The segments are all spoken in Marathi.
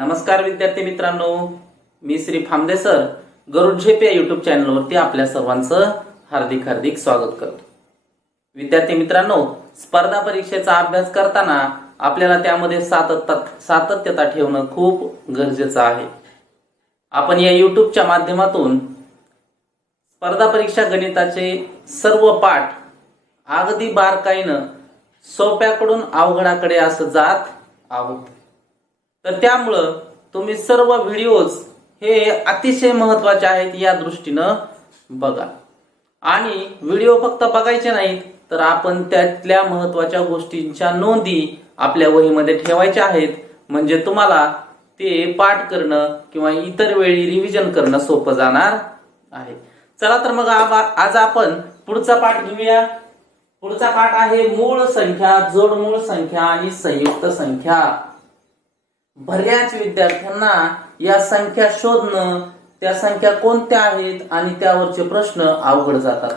नमस्कार विद्यार्थी मित्रांनो, मी श्री फामदे सर गरुड झेप या युट्यूब चॅनलवरती आपल्या सर्वांचं हार्दिक हार्दिक स्वागत करतो। विद्यार्थी मित्रांनो, स्पर्धा परीक्षेचा अभ्यास करताना आपल्याला त्यामध्ये सातत्यता ठेवणं खूप गरजेचं आहे। आपण या युट्यूबच्या माध्यमातून स्पर्धा परीक्षा गणिताचे सर्व पाठ अगदी बारकाईनं सोप्याकडून अवघडाकडे असं जात आहोत। तर त्यामुळं तुम्ही सर्व व्हिडिओज हे अतिशय महत्त्वाचे आहेत या दृष्टीनं बघा, आणि व्हिडिओ फक्त बघायचे नाहीत तर आपण त्यातल्या महत्त्वाच्या गोष्टींच्या नोंदी आपल्या वहीमध्ये ठेवायच्या आहेत, म्हणजे तुम्हाला ते पाठ करणं किंवा इतर वेळी रिव्हिजन करणं सोपं जाणार आहे। चला तर मग आज आपण पुढचा पाठ घेऊया। पुढचा पाठ आहे मूळ संख्या, जोडमूळ संख्या आणि संयुक्त संख्या। बऱ्याच विद्यार्थ्यांना या संख्या शोधणं, त्या संख्या कोणत्या आहेत आणि त्यावरचे प्रश्न अवघड जातात।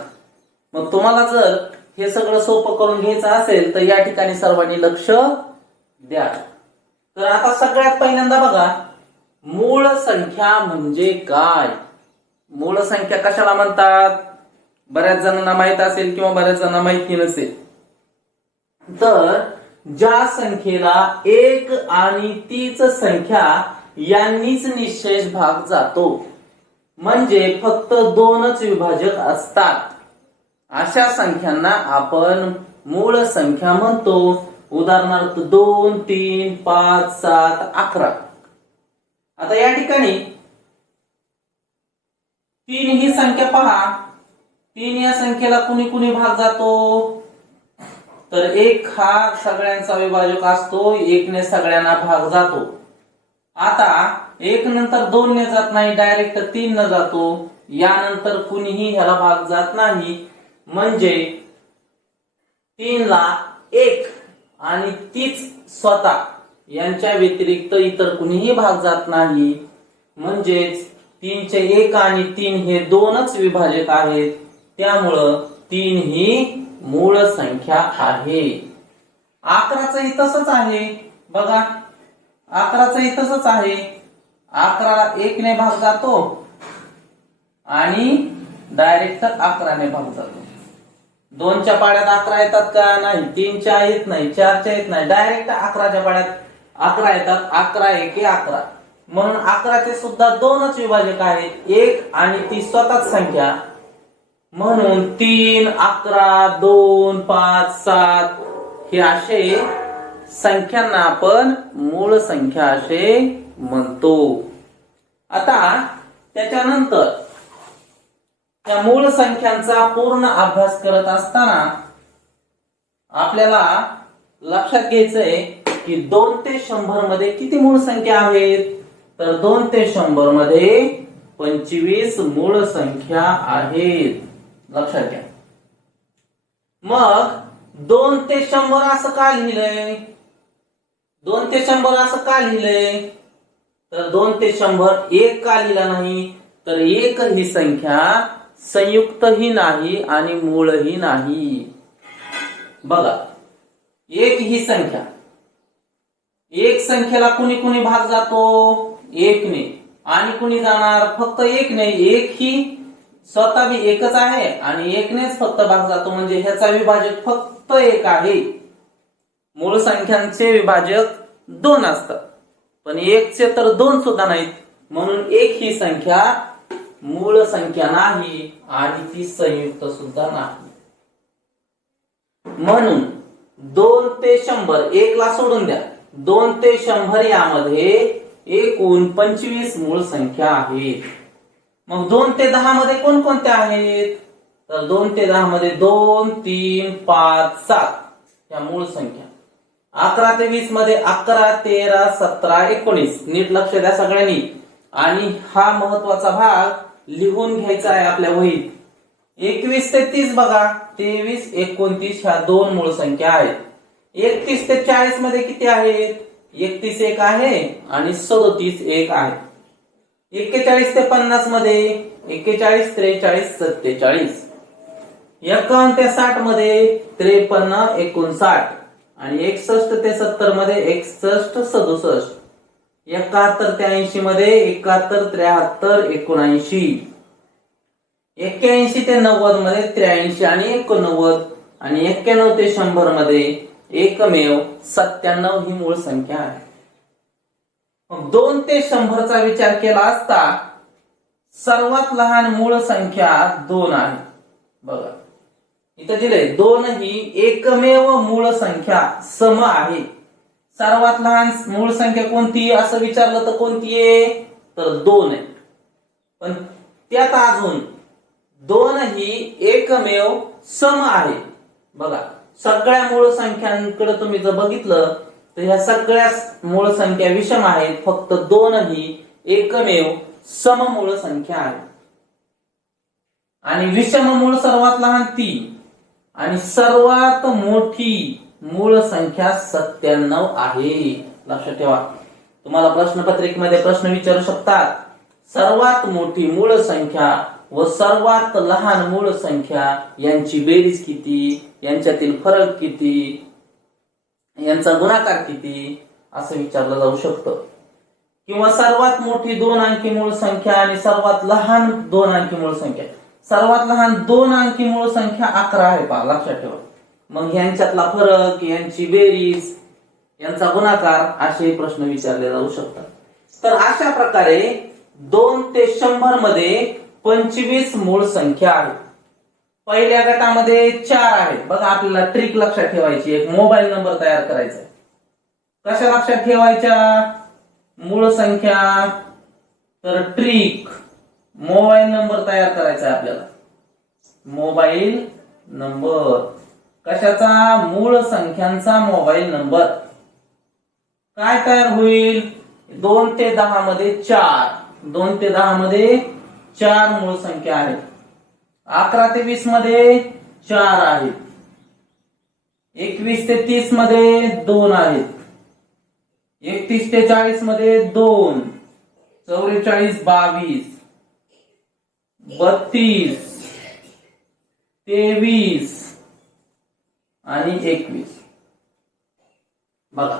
मग तुम्हाला जर हे सगळं सोपं करून घ्यायचं असेल तर या ठिकाणी सर्वांनी लक्ष द्या। तर आता सगळ्यात पहिल्यांदा बघा, मूळ संख्या म्हणजे काय? मूळ संख्या कशाला म्हणतात? बऱ्याच जणांना माहित असेल किंवा बऱ्याच जणांना माहिती नसेल। तर ज्या संख्येला एक आणि तीच संख्या यांनीच निशेष भाग जातो, म्हणजे फक्त दोनच विभाजक असतात, अशा संख्यांना आपण मूळ संख्या म्हणतो। उदाहरणार्थ 2, 3, 5, 7, 11। आता या ठिकाणी 3 ही संख्या पहा, 3 या संख्येला कुणी कुणी भाग जातो? तर 1 हा सगळ्यांचा विभाजक असतो, 1 ने सगळ्यांना भाग जातो। आता 1 नंतर 2 ने जात नाही, डायरेक्ट 3 ने जातो। यानंतर कुणीही ह्याला भाग जात नाही, म्हणजे 3 ला 1 आणि तीच स्वतः यांच्या व्यतिरिक्त इतर कुणीही भाग जात नाही, म्हणजेच 3 चे 1 आणि 3 हे दोनच विभाजक आहेत, त्यामुळं 3 ही मूळ संख्या आहे। 11च तसंच आहे बघा, 11च तसंच आहे। 11 1 ने भाग जातो आणि डायरेक्ट 11 ने भाग जातो। 2 च्या पाड्यात 11 येतात का? नाही। 3 च्या येत नाही, 4 च्या येत नाही, डायरेक्ट 11 च्या पाड्यात 11 येतात। 11 1 11, म्हणून 11 चे सुद्धा दोनच विभाजक आहेत, 1 आणि ती स्वतःच संख्या, म्हणून 3, 11, 2, 5, 7 हे असे संख्यांना आपण मूळ संख्या असे म्हणतो। आता त्याच्यानंतर त्या मूळ संख्यांचा पूर्ण अभ्यास करत असताना आपल्याला लक्षात घ्यायचंय की 2 ते 100 मध्ये किती मूळ संख्या आहेत? तर 2 ते 100 मध्ये 25 मूळ संख्या आहेत, लक्षात घ्या। मग 2 ते 100 असं का लिहिलंय? 2 ते 100 असं का लिहिलंय? तर 2 ते 100 1 का लिहिला नाही? तर 1 ही संख्या संयुक्तही नाही आणि मूळही नाही। बघा, 1 ही संख्या, 1 संख्येला कुणी कुणी भाग जातो? 1 ने, आणि कुणी जाणार? फक्त 1 ने। 1 ही स्वतः भी एकच आहे आणि 1 नेच फक्त भाग जातो, म्हणजे ह्याचा विभाजक फक्त 1 आहे। मूळ संख्यांचे विभाजक 2 असतात, पण 1 चे तर 2 सुद्धा नाहीत, म्हणून 1 ही संख्या मूळ संख्या नाही आणि ती संयुक्त सुद्धा नाही। म्हणून 2 ते 100, 1 ला सोडून द्या, 2 ते 100 यामध्ये एकूण 25 मूळ संख्या आहेत। मग 2 ते 10 मध्ये कोणकोणत्या आहेत? तर 2 ते 10 मध्ये 2, 3, 5, 7 या मूळ संख्या। 11 ते 20 मध्ये 11, 13, 17, 19। नीट लक्ष द्या सगळ्यांनी, आणि हा महत्वाचा भाग लिहून घ्यायचा आहे आपल्या वहीत। 21 ते 30 बघा, 23, 29 ह्या 2 मूळ संख्या आहेत। 31 ते 40 मध्ये किती आहेत? 31 एक आहे आणि 37 एक आहे। 41 ते 50 मध्ये 41, 43, 47। 51 ते 60 मध्ये 53, 59 आणि 61 ते 70 मध्ये 61, 67। 71 ते 80 मध्ये 71, 73, 79. 81 ते 90 मध्ये 83 आणि 89 आणि 91 ते 100 मध्ये एकमेव 97 ही मूळ संख्या आहे. 2 ते 100 चा विचार केला असता सर्वात लहान मूळ संख्या 2 आहे. बघा इथे दिले 2 ही एकमेव मूळ संख्या सम आहे. सर्वात लहान मूळ संख्या कोणती असं विचारलं तर कोणती आहे, तर 2 आहे. पण त्यात अजून 2 ही एकमेव सम आहे. बघा सगळ्या मूळ संख्यांकडे तुम्ही जर बघितलं तर ह्या सगळ्या मूळ संख्या विषम आहेत, फक्त 2 ही एकमेव सम मूळ संख्या आहे. आणि विषम मूळ सर्वात लहान 3 आणि सर्वात मोठी मूळ संख्या 97 आहे. लक्षात ठेवा, तुम्हाला प्रश्नपत्रिकेमध्ये प्रश्न विचारू शकतात. सर्वात मोठी मूळ संख्या व सर्वात लहान मूळ संख्या यांची बेरीज किती, यांच्यातील फरक किती, यांचा गुणाकार किती असं विचारलं जाऊ शकतं. किंवा सर्वात मोठी 2 अंकी मूळ संख्या आणि सर्वात लहान 2 अंकी मूळ संख्या. सर्वात लहान 2 अंकी मूळ संख्या 11 आहे पहा, लक्षात ठेवा. मग यांच्यातला फरक, यांची बेरीज, यांचा गुणाकार असे प्रश्न विचारले जाऊ शकतात. तर अशा प्रकारे 2 ते 100 मध्ये 25 मूळ संख्या आहेत. पहिल्या गटामध्ये 4 आहेत. बघा आपल्याला ट्रिक लक्षात ठेवायची, एक मोबाईल नंबर तयार करायचा आहे. कशा लक्षात ठेवायच्या मूळ संख्या, तर ट्रिक मोबाईल नंबर तयार करायचा आहे आपल्याला. मोबाईल नंबर कशाचा, मूळ संख्यांचा मोबाईल नंबर. काय तयार होईल, 2 ते 10 मध्ये 4, 2 ते 10 मध्ये 4 मूळ संख्या आहेत. 11 ते 20 मध्ये 4 आहेत. 21 ते 30 मध्ये 2 आहेत. 31 ते 40 मध्ये 2, 44, 22, 32, 23 आणि 21. बघा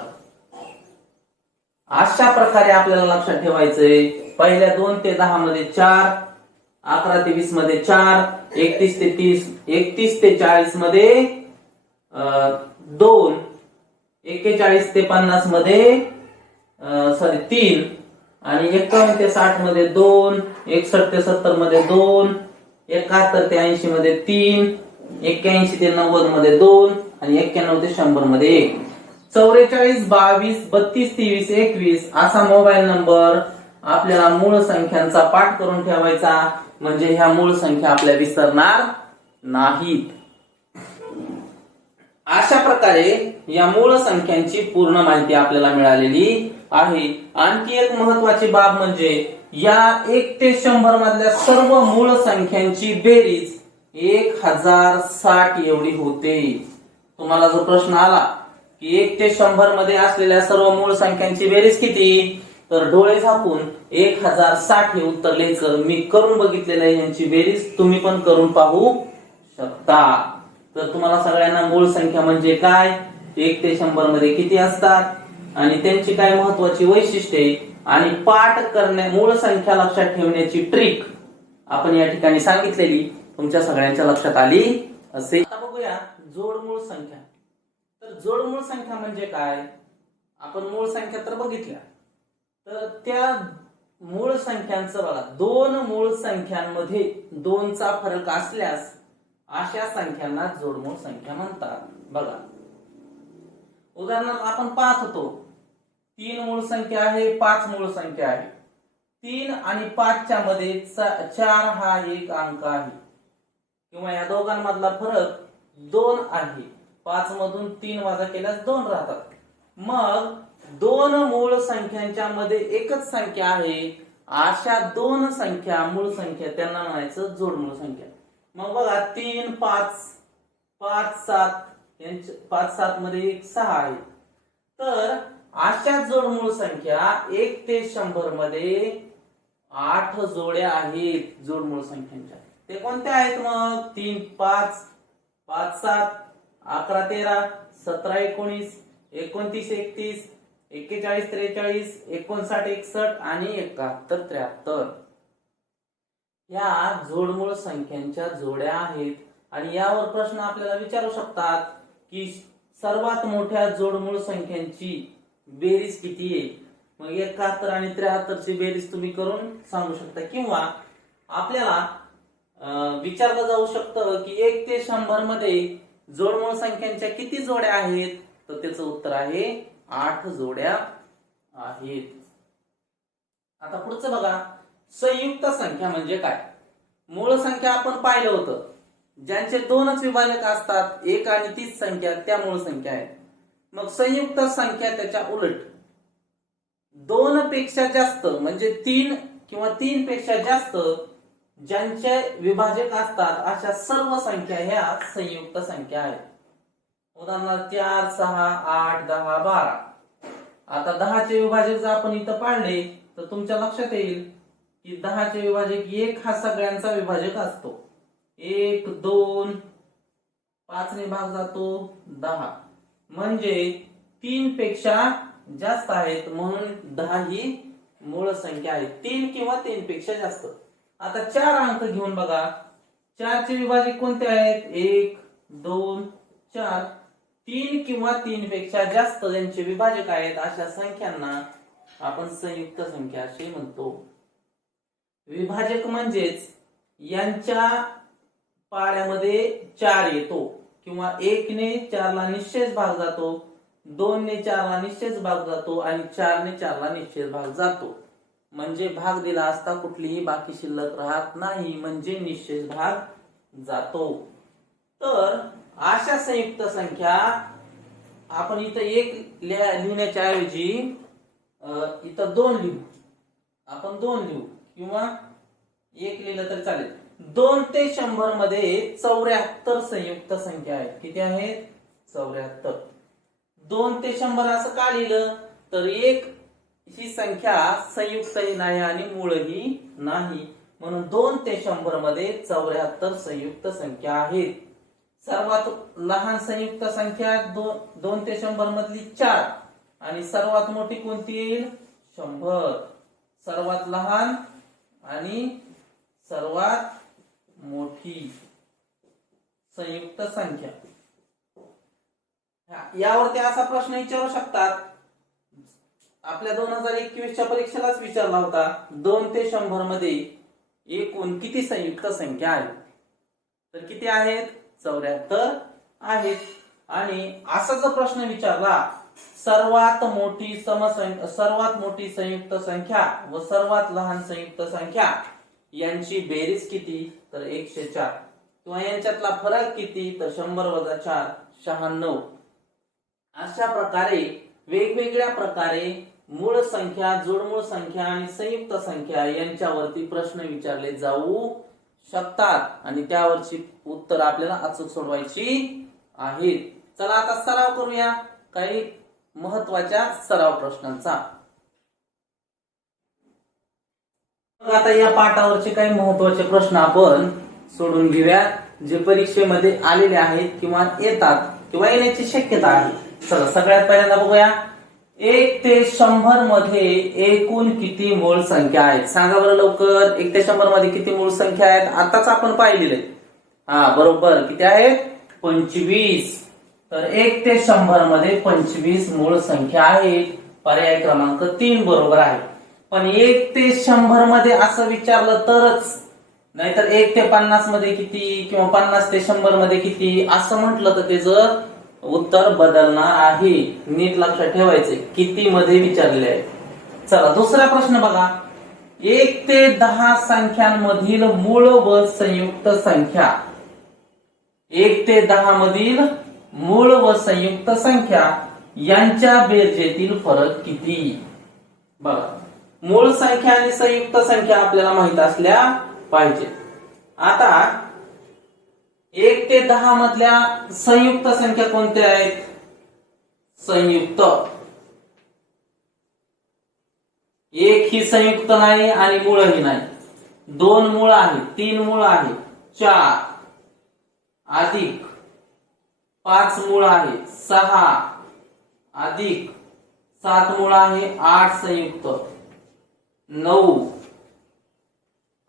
अशा प्रकारे आपल्याला लक्षात ठेवायचंय. पहिल्या 2 ते 10 मध्ये 4, 11 ते 20 मध्ये 4, 31 ते 30, 31 ते 40 मध्ये 2, 41 ते 50 मध्ये 3 आणि 51 ते 60 मध्ये 2, 61 ते 70 मध्ये 2, 71 ते 80 मध्ये 3, 81 ते 90 मध्ये 2 आणि 91 ते 100 मध्ये 1. 44, 22, 32, 23, 21 असा मोबाईल नंबर आपल्याला मूळ संख्यांचा पाठ करून ठेवायचा, म्हणजे ह्या मूळ संख्या आपल्या विसरणार नाहीत. अशा प्रकारे या मूळ संख्यांची पूर्ण माहिती आपल्याला मिळालेली आहे. आणखी एक महत्वाची बाब म्हणजे या 1 ते 100 मधल्या सर्व मूळ संख्यांची बेरीज 1060 एवढी होते. तुम्हाला जो प्रश्न आला की 1 ते 100 मध्ये असलेल्या सर्व मूळ संख्यांची बेरीज किती, तर डोळे झाकून 1060 हे उत्तर लिहायचं. मी करून बघितलेलं आहे, यांची बेरीज तुम्ही पण करून पाहू शकता. तर तुम्हाला सगळ्यांना मूळ संख्या म्हणजे काय, 1 ते 100 मध्ये किती असतात आणि त्यांची काय महत्वाची वैशिष्ट्ये आणि पाठ करणे, मूळ संख्या लक्षात ठेवण्याची ट्रिक आपण या ठिकाणी सांगितलेली तुमच्या सगळ्यांच्या लक्षात आली असेल. आता बघूया जोडमूळ संख्या. तर जोडमूळ संख्या म्हणजे काय, आपण मूळ संख्या तर बघितल्या, तर त्या मूळ संख्यांचं बघा, 2 मूळ संख्यांमध्ये 2 चा फरक असल्यास अशा संख्यांना जोडमूळ संख्या म्हणतात. बघा उदाहरणार्थ आपण पाहत होतो 3 मूळ संख्या आहे, 5 मूळ संख्या आहे. 3 आणि 5 च्या मध्ये 4 हा एक अंक आहे किंवा या दोघांमधला फरक 2 आहे. 5 मधून 3 वजा केल्यास 2 राहतात. मग 2 मूळ संख्यांच्या मध्ये एकच संख्या आहे, अशा 2 संख्या मूळ संख्या त्यांना म्हणायचं जोडमूळ संख्या. मग बघा 3, 5, 5, 7 यांच्या 5, 7 मध्ये 6 आहे. तर अशा जोडमूळ संख्या 1 ते 100 मध्ये 8 जोड्या आहेत जोडमूळ संख्यांच्या. ते कोणत्या आहेत मग, 3, 5, 5, 7, 11, 13, 17, 19, 29, 31, 41 43 59 61 आणि 71 73 या जोडमूळ संख्यांच्या जोड्या आहेत आणि यावर प्रश्न आपल्याला विचारू शकतात की सर्वात मोठ्या जोडमूळ संख्यांची बेरीज किती आहे. मग 71 आणि 73 ची बेरीज तुम्ही करून सांगू शकता किंवा आपल्याला विचारलं जाऊ शकतं की 1 ते 100 मध्ये जोडमूळ संख्यांच्या किती जोड्या आहेत, तर त्याचं उत्तर आहे 8 जोड्या आहेत. आता पुढचं बघा, संयुक्त संख्या म्हणजे काय. मूळ संख्या आपण पाहिलं होतं, ज्यांचे दोनच विभाजक असतात, 1 आणि तीच संख्या त्या मूळ संख्या आहेत. मग संयुक्त संख्या त्याच्या उलट 2 पेक्षा जास्त म्हणजे 3 किंवा 3 पेक्षा जास्त ज्यांचे विभाजक असतात अशा सर्व संख्या ह्या संयुक्त संख्या आहेत. उदाहरणार्थ 4 6 8 10 12. आता 10 चे विभाजक जर आपण इथं पाळले तर तुमच्या लक्षात येईल की 10 चे विभाजक 1 हा सगळ्यांचा विभाजक असतो. 1 2 5 ने भाग जातो 10 म्हणजे 3 पेक्षा जास्त आहेत म्हणून 10 ही मूळ संख्या आहे. 3 किंवा 3 पेक्षा जास्त. आता 4 अंक घेऊन बघा, 4 चे विभाजक कोणते आहेत, 1 2 4. 3 किंवा 3 पेक्षा जास्त ज्यांचे विभाजक आहेत अशा संख्यांना आपण संयुक्त संख्या असे म्हणतो. विभाजक म्हणजेच यांच्या पाड्यामध्ये 4 येतो किंवा 1 ने 4 ला निश्चयच भाग जातो, 2 ने 4 ला निश्चयच भाग जातो आणि 4 ने 4 ला निश्चयच भाग जातो. म्हणजे भाग दिला असता कुठलीही बाकी शिल्लक राहत नाही म्हणजे निश्चयच भाग जातो. तर अशा संयुक्त संख्या आपण इथं 1 लिहिण्याच्या ऐवजी इथं 2 लिहू. आपण 2 लिहू किंवा 1 लिहिलं तरी चालेल. 2 ते 100 मध्ये 74 संयुक्त संख्या आहेत. किती आहेत, 74. 2 ते 100 असं का लिहिलं तर 1 ही संख्या संयुक्तही नाही आणि मूळही नाही म्हणून 2 ते 100 मध्ये 74 संयुक्त संख्या आहेत. सर्वात लहान संयुक्त संख्या 2 ते 100 मधली 4 आणि सर्वात मोठी कोणती येईल, 100. सर्वात लहान आणि सर्वात मोठी संयुक्त संख्या. यावरती असा प्रश्न विचारू शकतात, आपल्या 2021 च्या परीक्षेलाच विचारला होता, 2 ते 100 मध्ये एकूण किती संयुक्त संख्या आहेत, तर किती आहेत, 74 आहेत. आणि असा जर प्रश्न विचारला, सर्वात मोठी सर्वात मोठी संयुक्त संख्या व सर्वात लहान संयुक्त संख्या यांची बेरीज किती, तर 104 किंवा यांच्यातला फरक किती, तर 100 - 4 96. अशा प्रकारे वेगवेगळ्या प्रकारे मूळ संख्या, जोडमूळ संख्या आणि संयुक्त संख्या यांच्यावरती प्रश्न विचारले जाऊ शकतात आणि त्यावरची उत्तर आपल्याला अचूक सोडवायची आहेत. चला आता सराव करूया काही महत्वाच्या सराव प्रश्नांचा. आता या पाठावरचे काही महत्वाचे प्रश्न आपण सोडून घेऊया जे परीक्षेमध्ये आलेले आहेत किंवा येतात किंवा येण्याची शक्यता आहे. चला सगळ्यात पहिल्यांदा बघूया, 1 ते 100 मध्ये एकूण किती मूळ संख्या आहेत, सांगा बरं लवकर. 1 ते 100 मध्ये किती मूळ संख्या आहेत, आताच आपण पाहिलेले. बरोबर, किती आहेत, 25. तर 1 ते 100 मध्ये 25 मूळ संख्या आहेत. पर्याय क्रमांक 3 बरोबर आहे. पण 1 ते 100 मध्ये असं विचारलं तरच, नाहीतर 1 ते 50 मध्ये किती किंवा 50 ते 100 मध्ये किती असं म्हटलं तर त्याचं उत्तर बदलणार आहे. नीट लक्षात ठेवायचे किती मध्ये विचारले आहे. चला दुसरा प्रश्न बघा, 1 ते 10 संख्यांमधील मूळ व संयुक्त संख्या. 1 ते 10 मधील मूळ व संयुक्त संख्या यांच्या बेरजेतील फरक किती. बघा, मूळ संख्या आणि संयुक्त संख्या आपल्याला माहित असल्या पाहिजे. आता 1 ते 10 मधल्या संयुक्त संख्या कोणत्या आहेत, संयुक्त. 1 ही संयुक्त नाही आणि मूळही नाही. 2 मूळ आहे, 3 मूळ आहे, 4 अधिक 5 मूळ आहे, 6 अधिक 7 मूळ आहे, 8 संयुक्त 9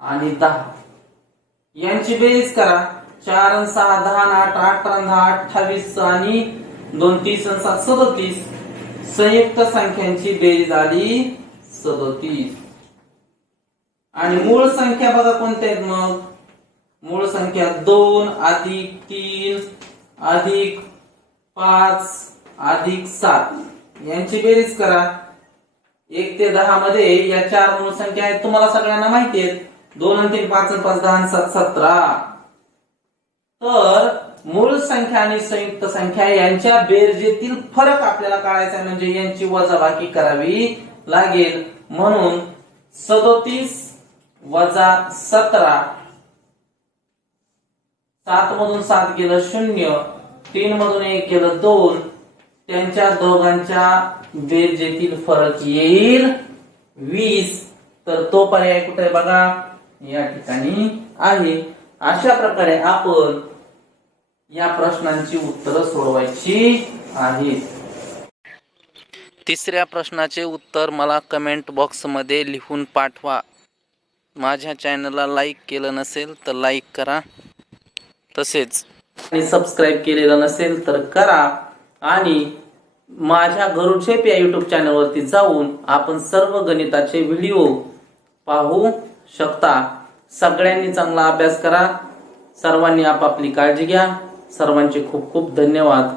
आणि 10 यांची बेरीज करा. 4 आणि 6 10 आणि 8 8 आणि 10 28 आणि 2 30 आणि 7 37. संयुक्त संख्यांची बेरीज आली 37. आणि मूळ संख्या बघा कोणत्या आहेत मग. मूळ संख्या 2 अधिक 3 अधिक 5 अधिक 7 यांची बेरीज करा. 1 ते 10 मध्ये या 4 मूळ संख्या आहेत, तुम्हाला सगळ्यांना माहिती आहेत. 2 आणि 3 5 आणि 5 10 आणि 7 17. तर मूळ संख्या आणि संयुक्त संख्या यांच्या बेरजेतील फरक आपल्याला कळायचा आहे, म्हणजे यांची वजाबाकी करावी लागेल. म्हणून 37 वजा 17, 7 मधून 7 गेलं 0, 3 मधून 1 गेलं 2, त्यांच्या दोघांच्या बेरजेतील फरक येईल 20. तर तो पर्याय कुठे बघा, या ठिकाणी आहे. अशा प्रकारे आपण या प्रश्नांची उत्तरं सोडवायची आहेत. तिसऱ्या प्रश्नाचे उत्तर मला कमेंट बॉक्समध्ये लिहून पाठवा. माझ्या चॅनलला लाईक केलं नसेल तर लाईक करा, तसेच सबस्क्राईब केलेलं नसेल तर करा. आणि माझ्या गरुड झेप या युट्यूब चॅनलवरती जाऊन आपण सर्व गणिताचे व्हिडिओ पाहू शकता. सगळ्यांनी चांगला अभ्यास करा. सर्वांनी आपापली काळजी घ्या. सर्वांचे खूप खूप धन्यवाद.